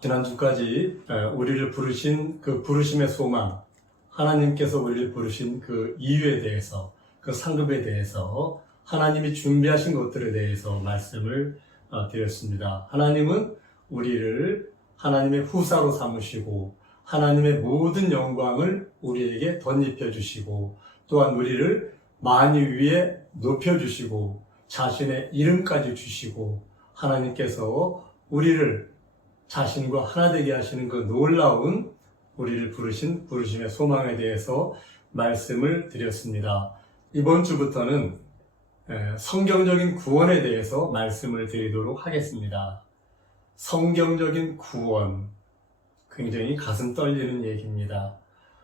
지난주까지 우리를 부르신 그 부르심의 소망, 하나님께서 우리를 부르신 그 이유에 대해서, 그 상급에 대해서, 하나님이 준비하신 것들에 대해서 말씀을 드렸습니다. 하나님은 우리를 하나님의 후사로 삼으시고 하나님의 모든 영광을 우리에게 덧입혀 주시고 또한 우리를 만유 위에 높여 주시고 자신의 이름까지 주시고 하나님께서 우리를 자신과 하나 되게 하시는 그 놀라운 우리를 부르신 부르심의 소망에 대해서 말씀을 드렸습니다. 이번 주부터는 성경적인 구원에 대해서 말씀을 드리도록 하겠습니다. 성경적인 구원, 굉장히 가슴 떨리는 얘기입니다.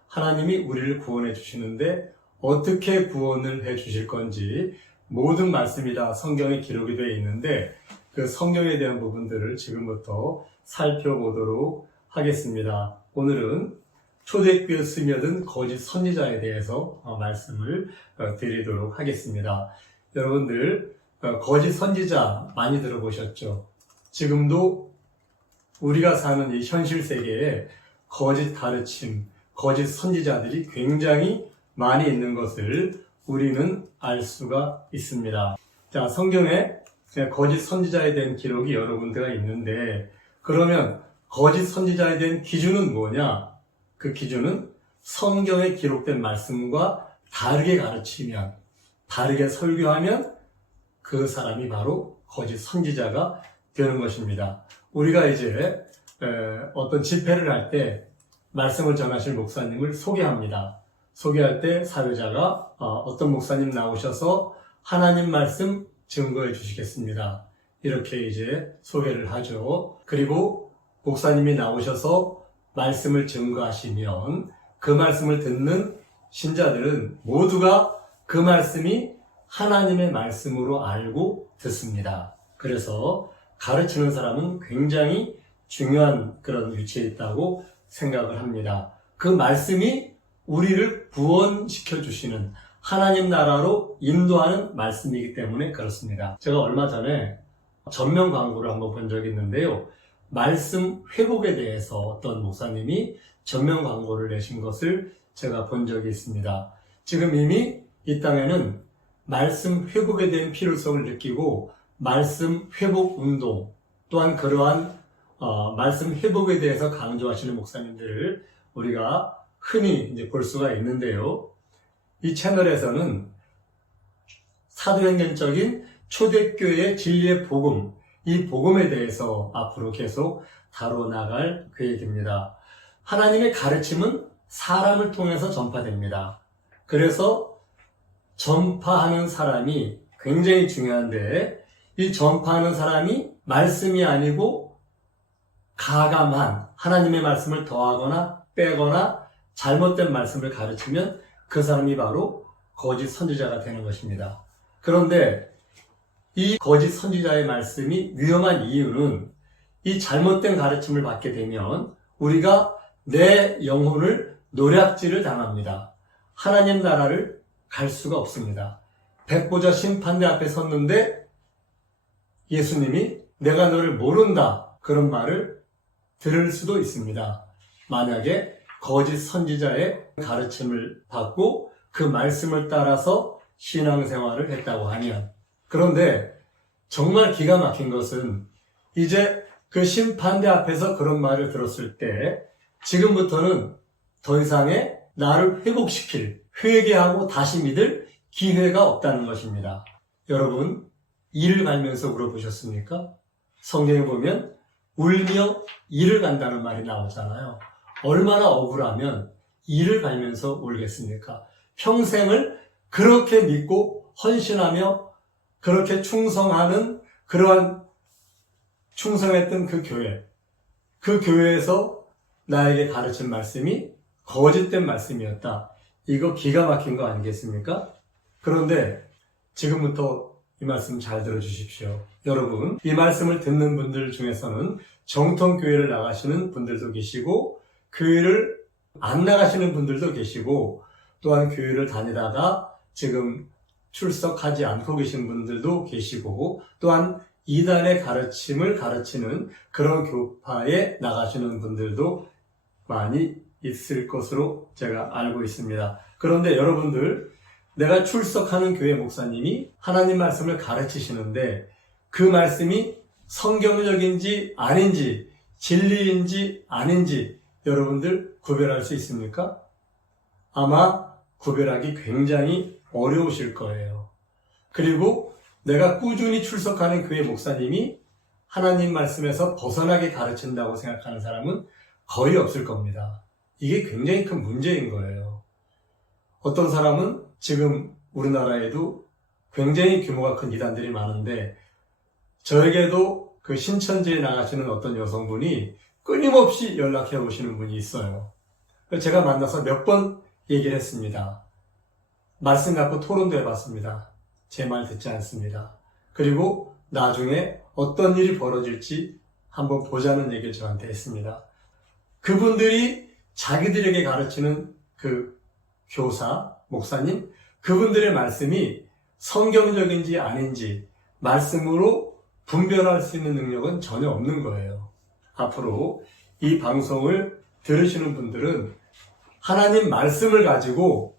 하나님이 우리를 구원해 주시는데 어떻게 구원을 해 주실 건지 모든 말씀이 다 성경에 기록이 되어 있는데 그 성경에 대한 부분들을 지금부터 살펴보도록 하겠습니다. 오늘은 초대교회에 스며든 거짓 선지자에 대해서 말씀을 드리도록 하겠습니다. 여러분들 거짓 선지자 많이 들어보셨죠? 지금도 우리가 사는 이 현실 세계에 거짓 가르침, 거짓 선지자들이 굉장히 많이 있는 것을 우리는 알 수가 있습니다. 자, 성경에 거짓 선지자에 대한 기록이 여러 군데가 있는데 그러면 거짓 선지자에 대한 기준은 뭐냐? 그 기준은 성경에 기록된 말씀과 다르게 가르치면, 다르게 설교하면 그 사람이 바로 거짓 선지자가 되는 것입니다. 우리가 이제 어떤 집회를 할 때 말씀을 전하실 목사님을 소개합니다. 소개할 때 사회자가 어떤 목사님 나오셔서 하나님 말씀 증거해 주시겠습니다. 이렇게 이제 소개를 하죠. 그리고 목사님이 나오셔서 말씀을 증거하시면 그 말씀을 듣는 신자들은 모두가 그 말씀이 하나님의 말씀으로 알고 듣습니다. 그래서 가르치는 사람은 굉장히 중요한 그런 위치에 있다고 생각을 합니다. 그 말씀이 우리를 구원시켜 주시는 하나님 나라로 인도하는 말씀이기 때문에 그렇습니다. 제가 얼마 전에 전면 광고를 한번 본 적이 있는데요. 말씀 회복에 대해서 어떤 목사님이 전면 광고를 내신 것을 제가 본 적이 있습니다. 지금 이미 이 땅에는 말씀 회복에 대한 필요성을 느끼고 말씀 회복 운동 또한 그러한 말씀 회복에 대해서 강조하시는 목사님들을 우리가 흔히 이제 볼 수가 있는데요. 이 채널에서는 사도행전적인 초대교회의 진리의 복음, 이 복음에 대해서 앞으로 계속 다뤄나갈 계획입니다. 하나님의 가르침은 사람을 통해서 전파됩니다. 그래서 전파하는 사람이 굉장히 중요한데 이 전파하는 사람이 말씀이 아니고 가감한 하나님의 말씀을 더하거나 빼거나 잘못된 말씀을 가르치면 그 사람이 바로 거짓 선지자가 되는 것입니다. 그런데 이 거짓 선지자의 말씀이 위험한 이유는 이 잘못된 가르침을 받게 되면 우리가 내 영혼을 노략질을 당합니다. 하나님 나라를 갈 수가 없습니다. 백보자 심판대 앞에 섰는데 예수님이 내가 너를 모른다 그런 말을 들을 수도 있습니다. 만약에 거짓 선지자의 가르침을 받고 그 말씀을 따라서 신앙생활을 했다고 하면 그런데 정말 기가 막힌 것은 이제 그 심판대 앞에서 그런 말을 들었을 때 지금부터는 더 이상의 나를 회복시킬 회개하고 다시 믿을 기회가 없다는 것입니다. 여러분 이를 갈면서 물어보셨습니까? 성경에 보면 울며 이를 간다는 말이 나오잖아요. 얼마나 억울하면 이를 갈면서 울겠습니까? 평생을 그렇게 믿고 헌신하며 그렇게 충성하는 그러한 충성했던 그 교회에서 나에게 가르친 말씀이 거짓된 말씀이었다. 이거 기가 막힌 거 아니겠습니까? 그런데 지금부터 이 말씀 잘 들어주십시오. 여러분, 이 말씀을 듣는 분들 중에서는 정통교회를 나가시는 분들도 계시고 교회를 안 나가시는 분들도 계시고 또한 교회를 다니다가 지금 출석하지 않고 계신 분들도 계시고 또한 이단의 가르침을 가르치는 그런 교파에 나가시는 분들도 많이 있을 것으로 제가 알고 있습니다. 그런데 여러분들, 내가 출석하는 교회 목사님이 하나님 말씀을 가르치시는데 그 말씀이 성경적인지 아닌지, 진리인지 아닌지 여러분들 구별할 수 있습니까? 아마 구별하기 굉장히 어려우실 거예요. 그리고 내가 꾸준히 출석하는 교회 목사님이 하나님 말씀에서 벗어나게 가르친다고 생각하는 사람은 거의 없을 겁니다. 이게 굉장히 큰 문제인 거예요. 어떤 사람은 지금 우리나라에도 굉장히 규모가 큰 이단들이 많은데 저에게도 그 신천지에 나가시는 어떤 여성분이 끊임없이 연락해 오시는 분이 있어요. 제가 만나서 몇 번 얘기를 했습니다. 말씀 갖고 토론도 해봤습니다. 제 말 듣지 않습니다. 그리고 나중에 어떤 일이 벌어질지 한번 보자는 얘기를 저한테 했습니다. 그분들이 자기들에게 가르치는 그 교사, 목사님, 그분들의 말씀이 성경적인지 아닌지 말씀으로 분별할 수 있는 능력은 전혀 없는 거예요. 앞으로 이 방송을 들으시는 분들은 하나님 말씀을 가지고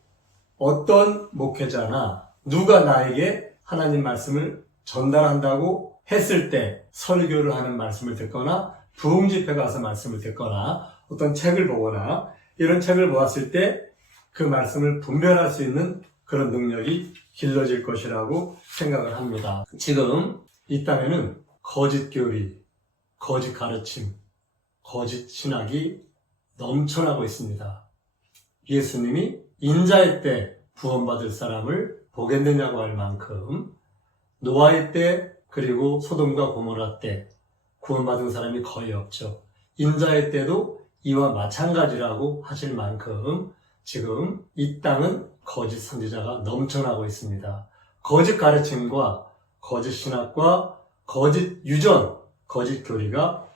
어떤 목회자나 누가 나에게 하나님 말씀을 전달한다고 했을 때 설교를 하는 말씀을 듣거나 부흥집회 가서 말씀을 듣거나 어떤 책을 보거나 이런 책을 보았을 때 그 말씀을 분별할 수 있는 그런 능력이 길러질 것이라고 생각을 합니다. 지금 이 땅에는 거짓 교리, 거짓 가르침, 거짓 신학이 넘쳐나고 있습니다. 예수님이 인자의 때 구원받을 사람을 보겠느냐고 할 만큼 노아의 때 그리고 소돔과 고모라 때 구원받은 사람이 거의 없죠. 인자의 때도 이와 마찬가지라고 하실 만큼 지금 이 땅은 거짓 선지자가 넘쳐나고 있습니다. 거짓 가르침과 거짓 신학과 거짓 유전, 거짓 교리가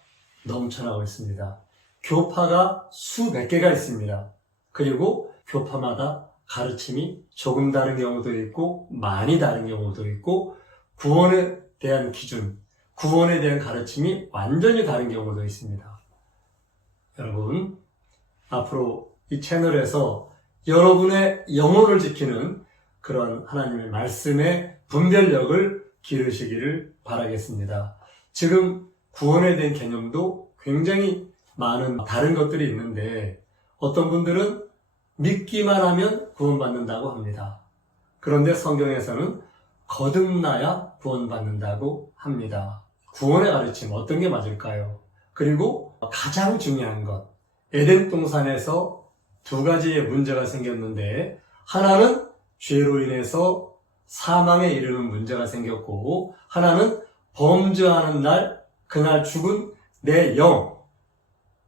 넘쳐나고 있습니다. 교파가 수백 개가 있습니다. 그리고 교파마다 가르침이 조금 다른 경우도 있고 많이 다른 경우도 있고 구원에 대한 기준, 구원에 대한 가르침이 완전히 다른 경우도 있습니다. 여러분, 앞으로 이 채널에서 여러분의 영혼을 지키는 그런 하나님의 말씀의 분별력을 기르시기를 바라겠습니다. 지금 구원에 대한 개념도 굉장히 많은 다른 것들이 있는데 어떤 분들은 믿기만 하면 구원받는다고 합니다. 그런데 성경에서는 거듭나야 구원받는다고 합니다. 구원의 가르침 어떤 게 맞을까요? 그리고 가장 중요한 것, 에덴 동산에서 두 가지의 문제가 생겼는데 하나는 죄로 인해서 사망에 이르는 문제가 생겼고 하나는 범죄하는 날, 그날 죽은 내 영,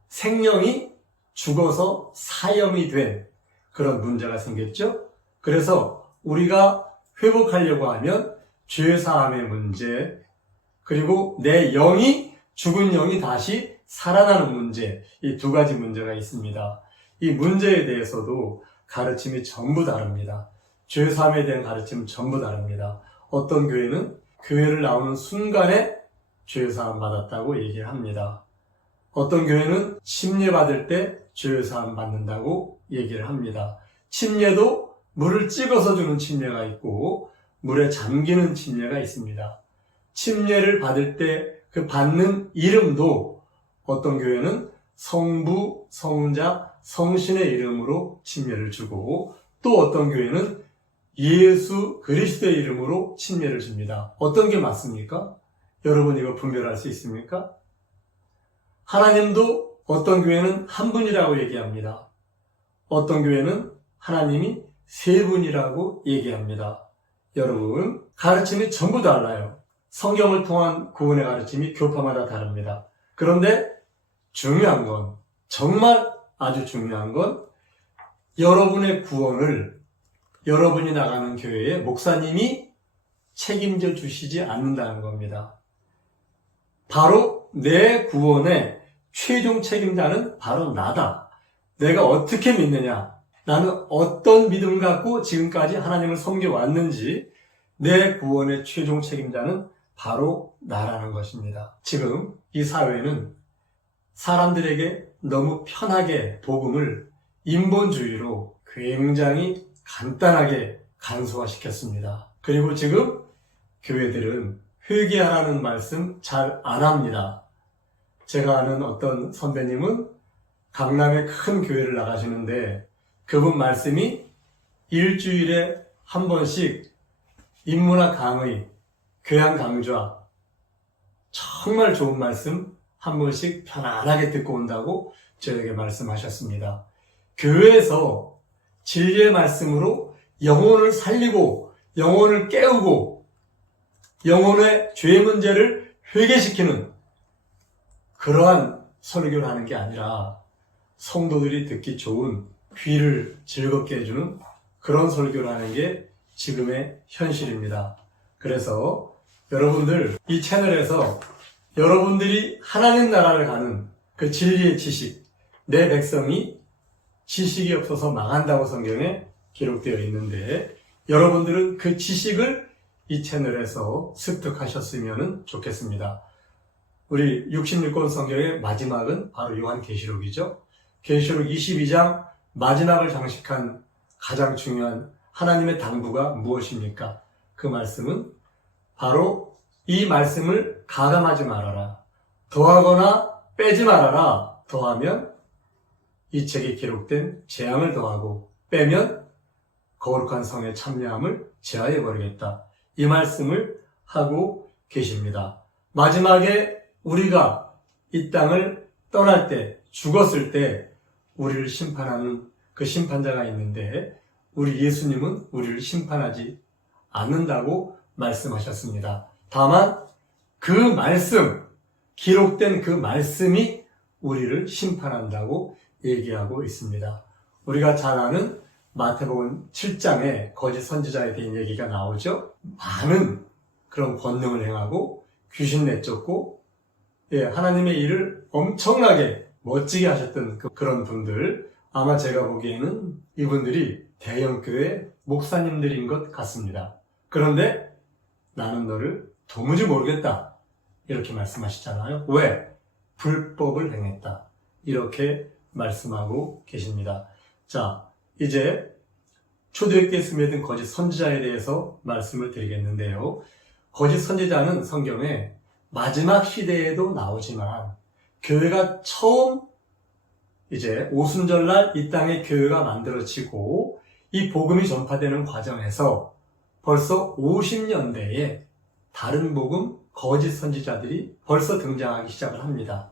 생명이 죽어서 사형이 된 그런 문제가 생겼죠. 그래서 우리가 회복하려고 하면 죄사함의 문제, 그리고 내 영이 죽은 영이 다시 살아나는 문제, 이 두 가지 문제가 있습니다. 이 문제에 대해서도 가르침이 전부 다릅니다. 죄사함에 대한 가르침은 전부 다릅니다. 어떤 교회는 교회를 나오는 순간에 죄사함 받았다고 얘기를 합니다. 어떤 교회는 침례 받을 때 죄사함 받는다고 얘기를 합니다. 침례도 물을 찍어서 주는 침례가 있고 물에 잠기는 침례가 있습니다. 침례를 받을 때 그 받는 이름도 어떤 교회는 성부, 성자, 성신의 이름으로 침례를 주고 또 어떤 교회는 예수 그리스도의 이름으로 침례를 줍니다. 어떤 게 맞습니까? 여러분 이거 분별할 수 있습니까? 하나님도 어떤 교회는 한 분이라고 얘기합니다. 어떤 교회는 하나님이 세 분이라고 얘기합니다. 여러분, 가르침이 전부 달라요. 성경을 통한 구원의 가르침이 교파마다 다릅니다. 그런데 중요한 건, 정말 아주 중요한 건 여러분의 구원을 여러분이 나가는 교회의 목사님이 책임져 주시지 않는다는 겁니다. 바로 내 구원의 최종 책임자는 바로 나다. 내가 어떻게 믿느냐? 나는 어떤 믿음을 갖고 지금까지 하나님을 섬겨왔는지 내 구원의 최종 책임자는 바로 나라는 것입니다. 지금 이 사회는 사람들에게 너무 편하게 복음을 인본주의로 굉장히 간단하게 간소화시켰습니다. 그리고 지금 교회들은 회개하라는 말씀 잘 안 합니다. 제가 아는 어떤 선배님은 강남의 큰 교회를 나가시는데 그분 말씀이 일주일에 한 번씩 인문학 강의, 교양 강좌, 정말 좋은 말씀 한 번씩 편안하게 듣고 온다고 저에게 말씀하셨습니다. 교회에서 진리의 말씀으로 영혼을 살리고 영혼을 깨우고 영혼의 죄 문제를 회개시키는 그러한 설교를 하는 게 아니라 성도들이 듣기 좋은 귀를 즐겁게 해주는 그런 설교를 하는 게 지금의 현실입니다. 그래서 여러분들 이 채널에서 여러분들이 하나님 나라를 가는 그 진리의 지식, 내 백성이 지식이 없어서 망한다고 성경에 기록되어 있는데 여러분들은 그 지식을 이 채널에서 습득하셨으면 좋겠습니다. 우리 66권 성경의 마지막은 바로 요한계시록이죠. 계시록 22장 마지막을 장식한 가장 중요한 하나님의 당부가 무엇입니까? 그 말씀은 바로 이 말씀을 가감하지 말아라. 더하거나 빼지 말아라. 더하면 이 책에 기록된 재앙을 더하고 빼면 거룩한 성의 참여함을 제하여 버리겠다. 이 말씀을 하고 계십니다. 마지막에 우리가 이 땅을 떠날 때, 죽었을 때 우리를 심판하는 그 심판자가 있는데 우리 예수님은 우리를 심판하지 않는다고 말씀하셨습니다. 다만 그 말씀, 기록된 그 말씀이 우리를 심판한다고 얘기하고 있습니다. 우리가 잘 아는 마태복음 7장에 거짓 선지자에 대한 얘기가 나오죠. 많은 그런 권능을 행하고 귀신 내쫓고 하나님의 일을 엄청나게 멋지게 하셨던 그런 분들, 아마 제가 보기에는 이분들이 대형교회 목사님들인 것 같습니다. 그런데 나는 너를 도무지 모르겠다 이렇게 말씀하시잖아요. 왜? 불법을 행했다 이렇게 말씀하고 계십니다. 자, 이제 초대교회에 스며든 거짓 선지자에 대해서 말씀을 드리겠는데요. 거짓 선지자는 성경에 마지막 시대에도 나오지만 교회가 처음 이제 오순절날 이 땅에 교회가 만들어지고 이 복음이 전파되는 과정에서 벌써 50년대에 다른 복음 거짓 선지자들이 벌써 등장하기 시작을 합니다.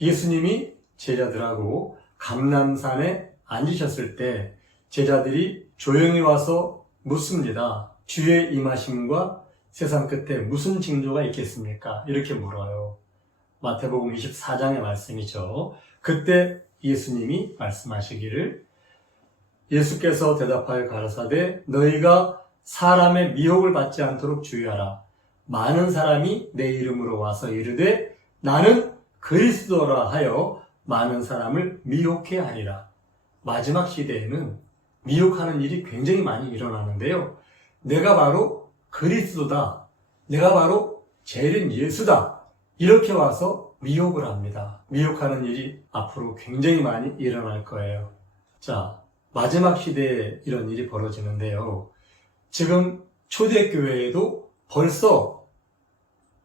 예수님이 제자들하고 감람산에 앉으셨을 때 제자들이 조용히 와서 묻습니다. 주의 임하심과 세상 끝에 무슨 징조가 있겠습니까? 이렇게 물어요. 마태복음 24장의 말씀이죠. 그때 예수님이 말씀하시기를 예수께서 대답하여 가라사대 너희가 사람의 미혹을 받지 않도록 주의하라. 많은 사람이 내 이름으로 와서 이르되 나는 그리스도라 하여 많은 사람을 미혹해 하리라. 마지막 시대에는 미혹하는 일이 굉장히 많이 일어나는데요. 내가 바로 그리스도다. 내가 바로 재림 예수다. 이렇게 와서 미혹을 합니다. 미혹하는 일이 앞으로 굉장히 많이 일어날 거예요. 자, 마지막 시대에 이런 일이 벌어지는데요. 지금 초대교회에도 벌써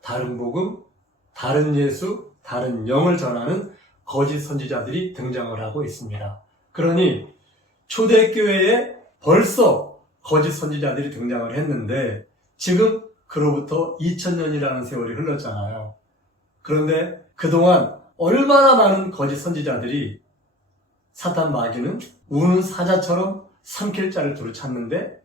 다른 복음, 다른 예수, 다른 영을 전하는 거짓 선지자들이 등장을 하고 있습니다. 그러니 초대교회에 벌써 거짓 선지자들이 등장을 했는데 지금 그로부터 2000년이라는 세월이 흘렀잖아요. 그런데 그동안 얼마나 많은 거짓 선지자들이 사탄 마귀는 우는 사자처럼 삼킬 자를 두루 찾는데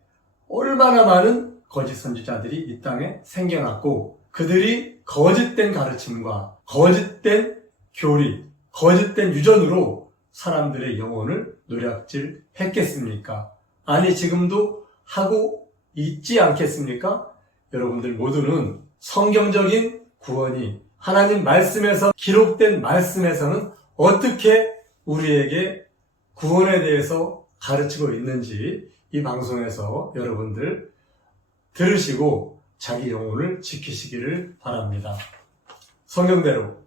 얼마나 많은 거짓 선지자들이 이 땅에 생겨났고 그들이 거짓된 가르침과 거짓된 교리, 거짓된 유전으로 사람들의 영혼을 노략질 했겠습니까? 아니 지금도 하고 있지 않겠습니까? 여러분들 모두는 성경적인 구원이 하나님 말씀에서 기록된 말씀에서는 어떻게 우리에게 구원에 대해서 가르치고 있는지 이 방송에서 여러분들 들으시고 자기 영혼을 지키시기를 바랍니다. 성경대로